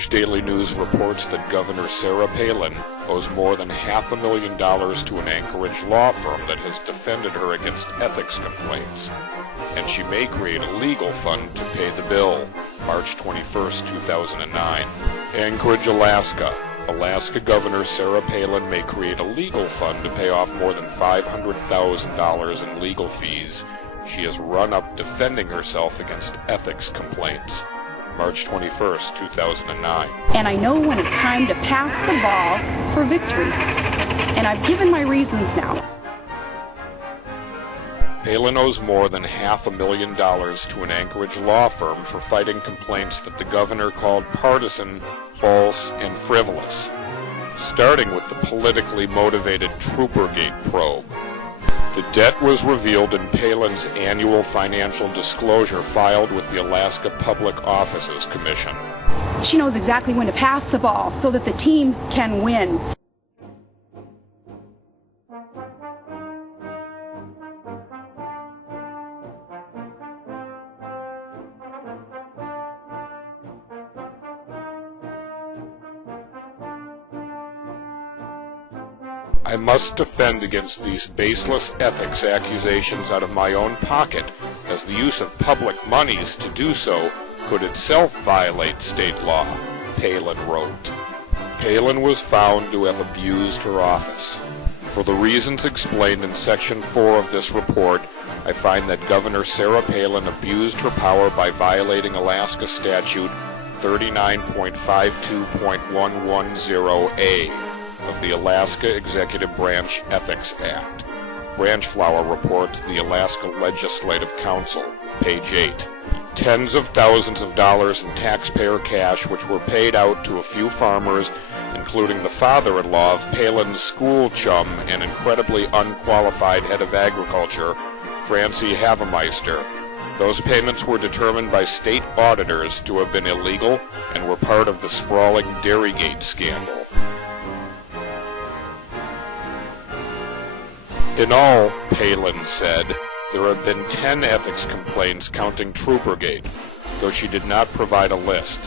Anchorage Daily News reports that Governor Sarah Palin owes more than $500,000 to an Anchorage law firm that has defended her against ethics complaints, and she may create a legal fund to pay the bill. March 21, 2009. Anchorage, Alaska. Alaska Governor Sarah Palin may create a legal fund to pay off more than $500,000 in legal fees she has run up defending herself against ethics complaints. March 21, 2009. And I know when it's time to pass the ball for victory. And I've given my reasons now. Palin owes more than $500,000 to an Anchorage law firm for fighting complaints that the governor called partisan, false, and frivolous, starting with the politically motivated Troopergate probe. The debt was revealed in Palin's annual financial disclosure filed with the Alaska Public Offices Commission. She knows exactly when to pass the ball so that the team can win. I must defend against these baseless ethics accusations out of my own pocket, as the use of public monies to do so could itself violate state law, Palin wrote. Palin was found to have abused her office. For the reasons explained in Section 4 of this report, I find that Governor Sarah Palin abused her power by violating Alaska Statute 39.52.110A. of the Alaska Executive Branch Ethics Act. Branchflower reports the Alaska Legislative Council, page 8. Tens of thousands of dollars in taxpayer cash which were paid out to a few farmers, including the father-in-law of Palin's school chum and incredibly unqualified head of agriculture, Francie Havemeister. Those payments were determined by state auditors to have been illegal and were part of the sprawling Dairygate scandal. In all, Palin said, there have been 10 ethics complaints counting Troopergate, though she did not provide a list.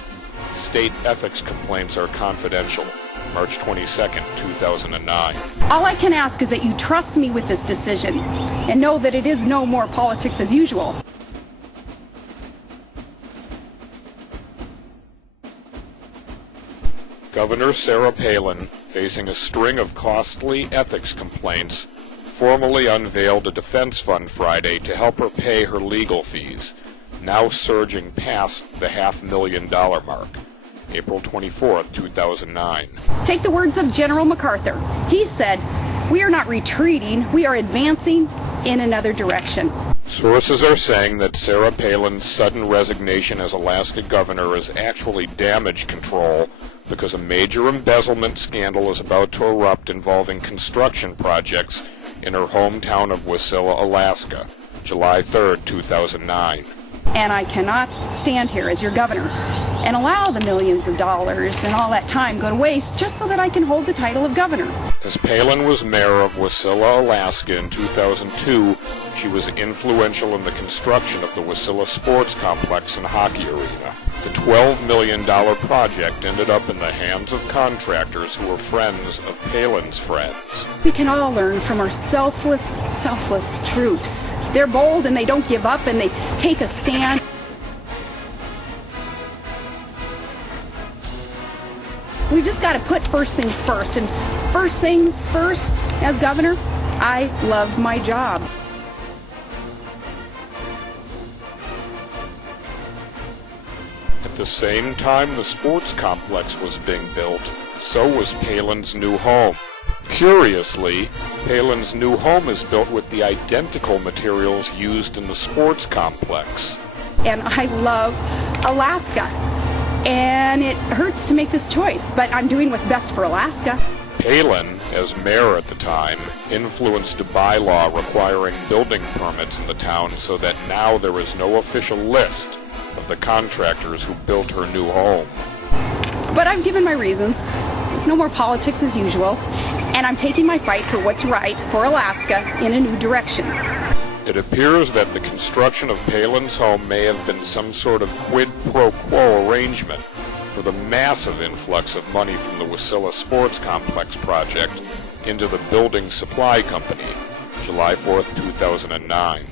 State ethics complaints are confidential. March 22, 2009. All I can ask is that you trust me with this decision and know that it is no more politics as usual. Governor Sarah Palin, facing a string of costly ethics complaints, formally unveiled a defense fund Friday to help her pay her legal fees, now surging past the $500,000 mark. April 24, 2009. Take the words of General MacArthur. He said, "We are not retreating, we are advancing in another direction." Sources are saying that Sarah Palin's sudden resignation as Alaska governor is actually damage control because a major embezzlement scandal is about to erupt involving construction projects in her hometown of Wasilla, Alaska, July 3, 2009. And I cannot stand here as your governor and allow the millions of dollars and all that time go to waste just so that I can hold the title of governor. As Palin was mayor of Wasilla, Alaska in 2002, she was influential in the construction of the Wasilla Sports Complex and Hockey Arena. The $12 million project ended up in the hands of contractors who were friends of Palin's friends. We can all learn from our selfless troops. They're bold and they don't give up and they take a stand. We've just got to put first things first. And first things first, as governor, I love my job. At the same time the sports complex was being built, so was Palin's new home. Curiously, Palin's new home is built with the identical materials used in the sports complex. And I love Alaska. And it hurts to make this choice, but I'm doing what's best for Alaska. Palin, as mayor at the time, influenced a bylaw requiring building permits in the town so that now there is no official list of the contractors who built her new home. But I've given my reasons. It's no more politics as usual, and I'm taking my fight for what's right for Alaska in a new direction. It appears that the construction of Palin's home may have been some sort of quid pro quo arrangement for the massive influx of money from the Wasilla Sports Complex project into the Building Supply Company, July 4th, 2009.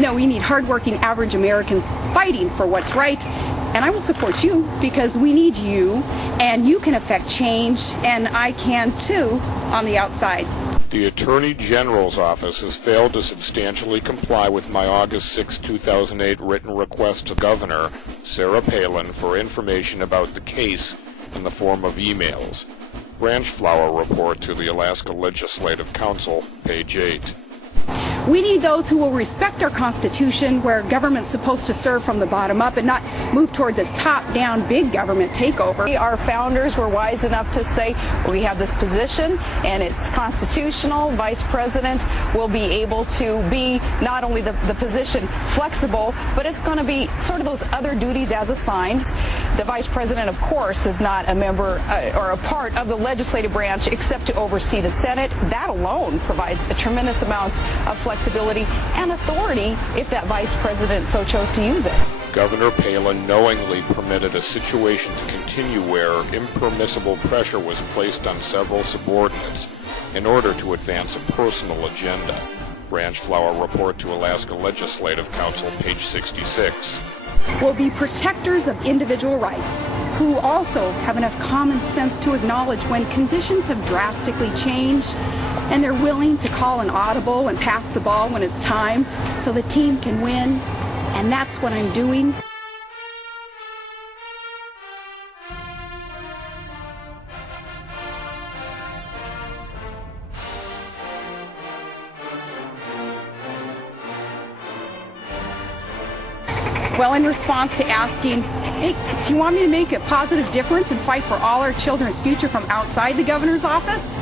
No, we need hardworking average Americans fighting for what's right, and I will support you because we need you, and you can affect change, and I can too on the outside. The Attorney General's office has failed to substantially comply with my August 6, 2008 written request to Governor Sarah Palin for information about the case in the form of emails. Branch Flower Report to the Alaska Legislative Council, page 8. We need those who will respect our Constitution, where government's supposed to serve from the bottom up and not move toward this top-down big government takeover. Our founders were wise enough to say we have this position and it's constitutional. Vice President will be able to be not only the position flexible, but it's going to be sort of those other duties as assigned. The Vice President, of course, is not a member or a part of the legislative branch except to oversee the Senate. That alone provides a tremendous amount of flexibility and authority if that Vice President so chose to use it. Governor Palin knowingly permitted a situation to continue where impermissible pressure was placed on several subordinates in order to advance a personal agenda. Branch Flower Report to Alaska Legislative Council, page 66. Will be protectors of individual rights, who also have enough common sense to acknowledge when conditions have drastically changed, and they're willing to call an audible and pass the ball when it's time so the team can win. And that's what I'm doing. Well, in response to asking, hey, do you want me to make a positive difference and fight for all our children's future from outside the governor's office?